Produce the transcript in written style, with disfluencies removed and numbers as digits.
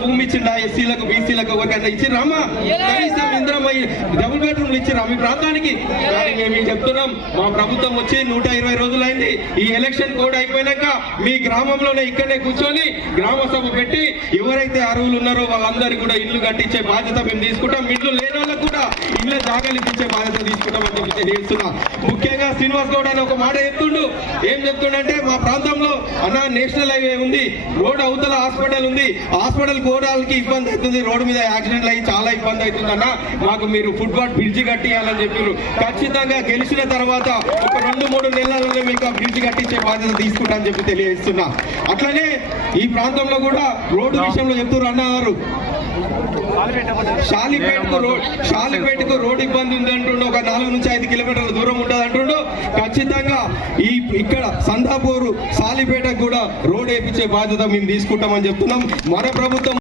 భూమి ఇచ్చిండా ఎస్సీలకు బీసీలకు ఎవరికైనా ఇచ్చిరామా? కనీసం ఇంద్రమై డబుల్ బెడ్రూమ్లు ఇచ్చిరా మీ ప్రాంతానికి? కానీ మేము చెప్తున్నాం, మా ప్రభుత్వం వచ్చి 120 రోజులైంది. ఈ ఎలక్షన్ కోడ్ అయిపోయినాక మీ గ్రామంలోనే ఇక్కడనే కూర్చొని గ్రామ సభ పెట్టి ఎవరైతే అర్హులు ఉన్నారో వాళ్ళందరికీ కూడా ఇల్లు కట్టించే బాధ్యత మేము తీసుకుంటాం. ఇల్లు లేని వాళ్ళకు కూడా ఇళ్ళ జాగాలు ఇప్పించే బాధ్యత తీసుకుంటామని చెప్పి తెలియజేస్తున్నా. ముఖ్యంగా శ్రీనివాస్ గౌడ్ అని ఒక మాట చెప్తుండు. ఏం చెప్తుండంటే, మా ప్రాంతంలో నేషనల్ హైవే ఉంది, రోడ్ అవతల హాస్పిటల్ ఉంది, హాస్పిటల్ పోవడానికి ఇబ్బంది అవుతుంది, రోడ్డు మీద యాక్సిడెంట్లు అయ్యి చాలా ఇబ్బంది అవుతుంది అన్న, మాకు మీరు ఫుట్బాల్ బ్రిడ్జి కట్టియాలని చెప్పారు. ఖచ్చితంగా గెలిచిన తర్వాత ఒక 2-3 నెలలలో మీకు ఆ బ్రిడ్జి కట్టించే బాధ్యత తీసుకుంటా అని చెప్పి తెలియజేస్తున్నా. అట్లనే ఈ ప్రాంతంలో కూడా రోడ్డు విషయంలో చెప్తున్నారు అన్నారు. షాలిపేటకు రోడ్ ఇబ్బంది ఉంది అంటుండు. ఒక 4 నుంచి 5 కిలోమీటర్ల దూరం ఉంటుంది అంటుండు. ఖచ్చితంగా ఇక్కడ సందాపూర్ షాలిపేటకు కూడా రోడ్ వేయించే బాధ్యత మేము తీసుకుంటామని చెప్తున్నాం. మన ప్రభుత్వం